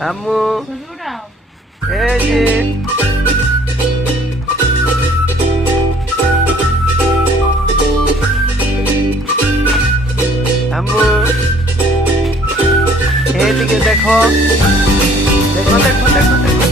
আম্মু এই যে আম্মু এদিকে দেখো দেখো দেখো দেখো দেখো